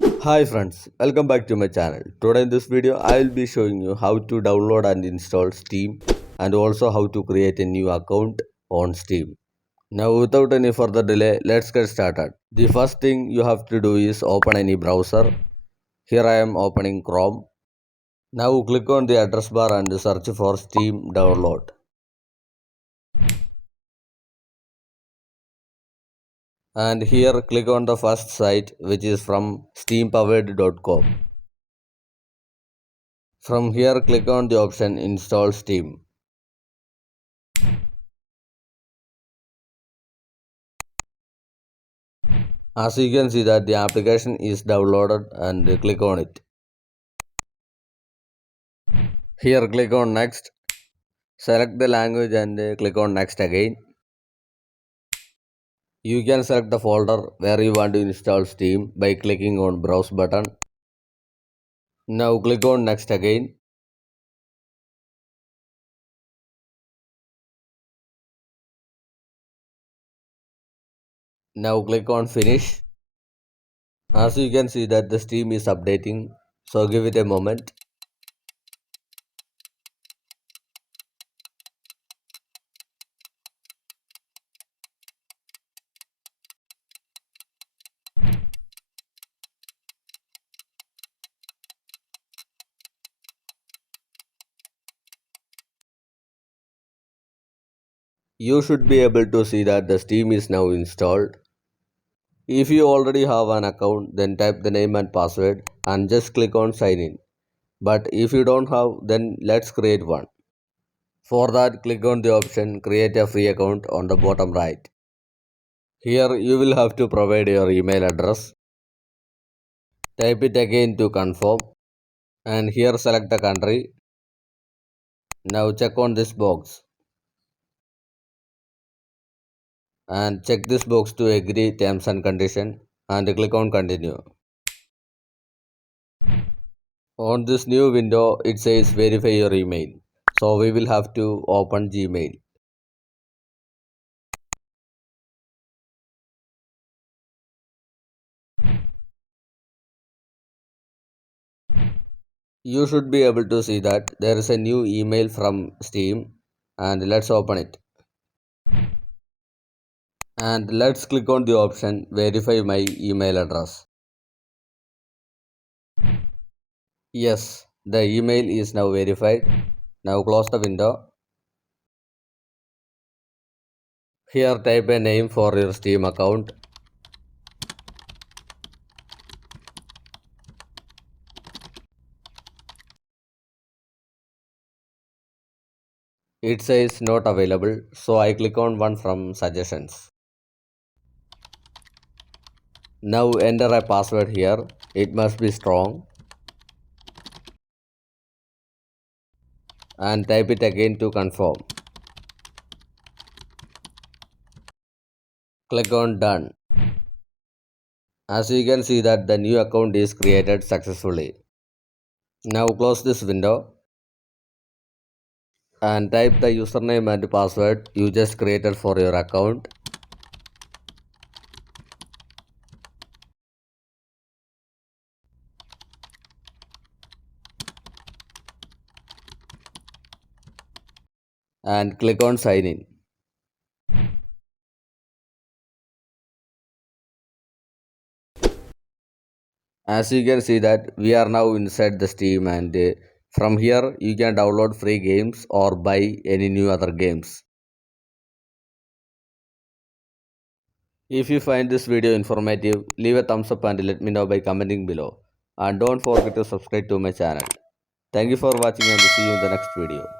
Hi friends, welcome back to my channel. Today in this video I will be showing you how to download and install Steam and also how to create a new account on Steam. Now without any further delay, let's get started. The first thing you have to do is open any browser. Here I am opening Chrome. Now click on the address bar and search for Steam download. And here click on the first site, which is from steampowered.com. From here click on the option install Steam. As you can see that the application is downloaded and click on it. Here click on next, select the language and click on next again. You can select the folder where you want to install Steam by clicking on browse button. Now click on next again. Now click on finish. As you can see that the Steam is updating, so give it a moment. You should be able to see that the Steam is now installed. If you already have an account, then type the name and password and just click on sign in. But if you don't have, then let's create one. For that, click on the option create a free account on the bottom right. Here you will have to provide your email address. Type it again to confirm and here select the country. Now check on this box and check this box to agree terms and condition and click on continue. On this new window it says verify your email. So we will have to open Gmail. You should be able to see that there is a new email from Steam and let's open it. And let's click on the option verify my email address. Yes, the email is now verified. Now close the window. Here type a name for your Steam account. It says not available, so I click on one from suggestions. Now enter a password here. It must be strong. And type it again to confirm. Click on done. As you can see that the new account is created successfully. Now close this window and type the username and password you just created for your account. And click on sign in. As you can see that we are now inside the Steam and from here you can download free games or buy any new other games. If you find this video informative, leave a thumbs up and let me know by commenting below. And don't forget to subscribe to my channel. Thank you for watching and see you in the next video.